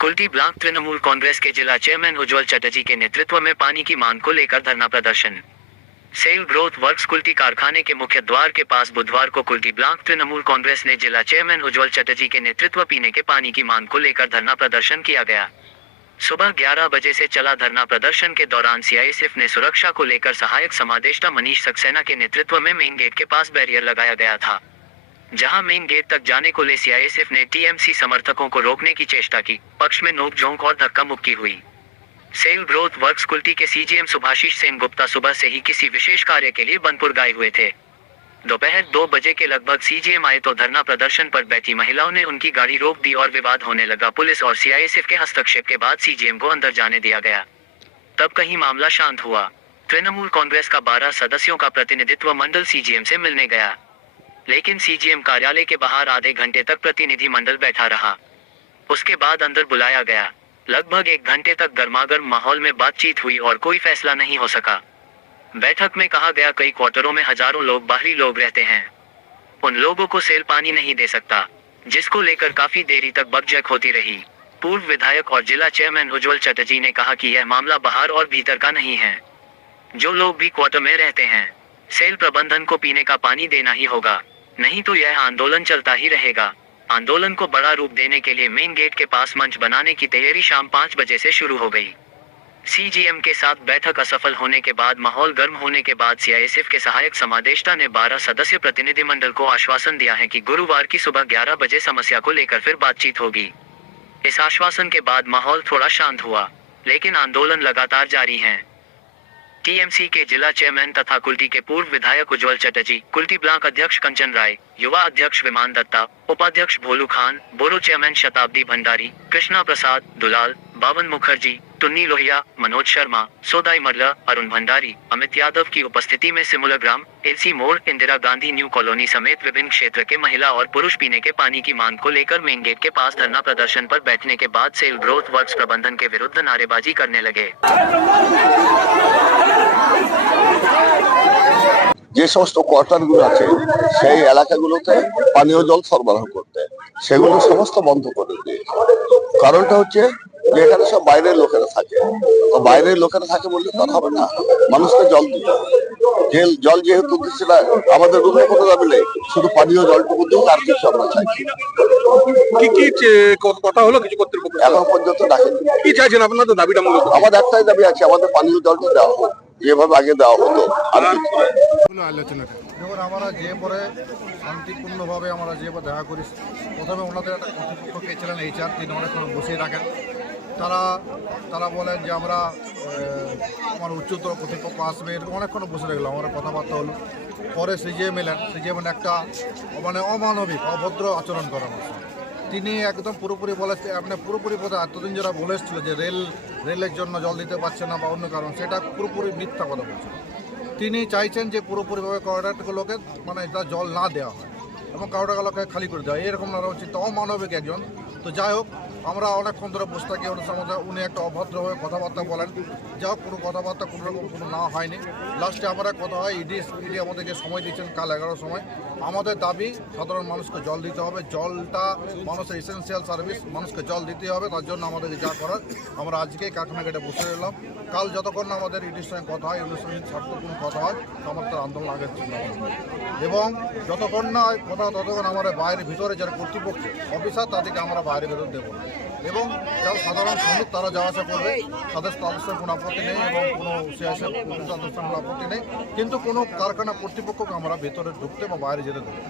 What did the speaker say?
Kulti block Trinamool Congress के जिला chairman उज्जवल चटर्जी के नेतृत्व में पानी की मांग को लेकर धरना प्रदर्शन। सेल ग्रोथ वर्क्स कुल्टी कारखाने के मुख्य द्वार के पास बुधवार को कुल्टी ब्लॉक तृणमूल कांग्रेस ने जिला चेयरमैन उज्जवल चटर्जी के नेतृत्व पीने के पानी की मांग को लेकर धरना प्रदर्शन किया गया। सुबह 11 बजे से चला धरना प्रदर्शन के दौरान सीआईएसएफ ने सुरक्षा को लेकर सहायक समादेष्टा मनीष सक्सेना के नेतृत्व में मेन गेट के पास बैरियर लगाया गया था, जहां मेन गेट तक जाने को ले सीआईएसएफ ने टीएमसी समर्थकों को रोकने की चेष्टा की। पक्ष में नोकझोंक और धक्का मुक्की हुई। सेल ग्रोथ वर्क्स कुल्टी के सीजीएम सुभाषिष सेन गुप्ता सुबह से ही किसी विशेष कार्य के लिए बनपुर गए हुए थे। दोपहर 2 बजे के लगभग सीजीएम आए तो धरना प्रदर्शन पर बैठी महिलाओं ने उनकी गाड़ी रोक दी और विवाद होने लगा। पुलिस और सीआईएसएफ के हस्तक्षेप के बाद सीजीएम को अंदर जाने दिया गया। तब कहीं मामला शांत हुआ। तृणमूल कांग्रेस का 12 सदस्यों का प्रतिनिधित्व मंडल सीजीएम से मिलने गया, लेकिन सीजीएम कार्यालय के बाहर आधे घंटे तक प्रतिनिधि मंडल बैठा रहा। उसके बाद अंदर बुलाया गया। लगभग 1 घंटे तक गर्मागर्म माहौल में बातचीत हुई और कोई फैसला नहीं हो सका। बैठक में कहा गया कई क्वार्टरों में हजारों लोग बाहरी लोग रहते हैं, उन लोगों को सेल पानी नहीं दे सकता, जिसको लेकर काफी देरी तक बकझक होती रही। पूर्व विधायक और जिला चेयरमैन उज्जवल चटर्जी ने कहा कि यह मामला बाहर और भीतर का नहीं है। जो लोग भी क्वार्टर में रहते हैं, सेल प्रबंधन को पीने का पानी देना ही होगा, नहीं तो यह आंदोलन चलता ही रहेगा। आंदोलन को बड़ा रूप देने के लिए मेन गेट के पास मंच बनाने की तैयारी शाम 5 बजे से शुरू हो गई। सीजीएम के साथ बैठक असफल होने के बाद माहौल गर्म होने के बाद सीआईएसएफ के सहायक समादेष्टा ने 12 सदस्यीय प्रतिनिधिमंडल को आश्वासन दिया है कि गुरुवार की सुबह 11 बजे समस्या को लेकर फिर बातचीत होगी। इस आश्वासन के बाद माहौल थोड़ा शांत हुआ, लेकिन आंदोलन लगातार जारी है। टीएमसी के जिला चेयरमैन तथा कुल्टी के पूर्व विधायक उज्जवल चटर्जी, कुल्टी ब्लॉक अध्यक्ष कंचन राय, युवा अध्यक्ष विमान दत्ता, उपाध्यक्ष भोलू खान, बोरो चेयरमैन शताब्दी भंडारी, कृष्णा प्रसाद, दुलाल, बावन मुखर्जी, टुन्नी लोहिया, मनोज शर्मा, सोदाई मरला, अरुण भंडारी, अमित यादव की उपस्थिति में सिमुलग्राम, एलसी मोड़, इंदिरा गांधी न्यू कॉलोनी समेत विभिन्न क्षेत्र के महिला और पुरुष पीने के पानी की मांग को लेकर मेन गेट के पास धरना प्रदर्शन पर बैठने के बाद सेल ग्रोथ वर्क्स प्रबंधन के विरुद्ध नारेबाजी करने लगे। যে সমস্ত কোয়ার্টারগুলো আছে সেই এলাকাগুলোতে পানীয় জল সরবরাহ করতে, সেগুলো সমস্ত বন্ধ করে দিয়েছে। কারণটা হচ্ছে যে এখানে সব বাইরের লোকেরা থাকে, তো বাইরের লোকেরা থাকে বললে তো হবে না, মানুষকে জল দিতে হবে। জল যেহেতু দিচ্ছে না, আমাদের অন্য কোনো দাবি নেই, শুধু পানীয় জলটুকু দিন, আর কিছু আমরা চাইছি। কি কথা হলো কিছু কর্তৃপক্ষ এখন পর্যন্ত ডাকেনি। কি চাইছেন আপনাদের দাবিটা? মূলত আমাদের একটাই দাবি আছে, আমাদের পানীয় জলটা দেওয়া হোক যেভাবে আগে দেওয়া হতো। আর আলোচনাটা দেখুন, আমরা যে পরে শান্তিপূর্ণভাবে আমরা যে দেখা করি, প্রথমে ওনাদের একটা কর্তৃপক্ষ কে ছিলেন HR, তিনি অনেকক্ষণ বসিয়ে রাখেন। তারা বলেন যে আমরা আমার উচ্চতর কর্তৃপক্ষ আসবে, এরকম অনেকক্ষণ বসে রাখলাম, আমরা কথাবার্তা হলো। পরে সিজিএম এলেন, সিজিএম একটা অমানবিক অভদ্র আচরণ করার মতো। তিনি একদম পুরোপুরি বলেছে, আপনি পুরোপুরি কথা এতদিন যারা বলে এসেছিল যে রেলের জন্য জল দিতে পারছে না বা অন্য কারণ, সেটা পুরোপুরি মিথ্যা কথা বলছিল। তিনি চাইছেন যে পুরোপুরিভাবে কর্ডারগুলোকে তার জল না দেওয়া হয় এবং কর্ডারগুলোকে খালি করে দেওয়া, এরকম নানা হচ্ছে অমানবিক একজন। তো যাই হোক, আমরা অনেকক্ষণ ধরে বসে থাকি, উনি একটা অভদ্রভাবে কথাবার্তা বলেন। যা হোক, কোনো কথাবার্তা কোনো রকম কোনো না হয়নি। লাস্টে আমরা কথা হয়, ইডি আমাদেরকে সময় দিচ্ছেন কাল 11টার সময়। আমাদের দাবি সাধারণ মানুষকে জল দিতে হবে, জলটা মানুষের এসেন্সিয়াল সার্ভিস, মানুষকে জল দিতে হবে। তার জন্য আমাদেরকে যা করার আমরা আজকেই কারখানা গেটে বসে রইলাম। কাল যতক্ষণ না আমাদের ইডির সঙ্গে কথা হয়, ইডির সঙ্গে স্বার্থপূর্ণ কথা হয়, আমাদের আন্দোলন আগের চিন্তা এবং যতক্ষণ না কথা ততক্ষণ আমাদের বাইরে ভিতরে যারা কর্তৃপক্ষ অফিসার তাদেরকে আমরা বাইরে বেরোতে দেবো না। এবং যারা সাধারণ শ্রমিক তারা যাওয়া আসা করবে, তাদের কোনো আপত্তি নেই এবং কোনো সিআইএসএফ সদস্যের কোনো আপত্তি নেই, কিন্তু কোনো কারখানা কর্তৃপক্ষকে আমরা ভেতরে ঢুকতে বা বাইরে যেতে দেবো।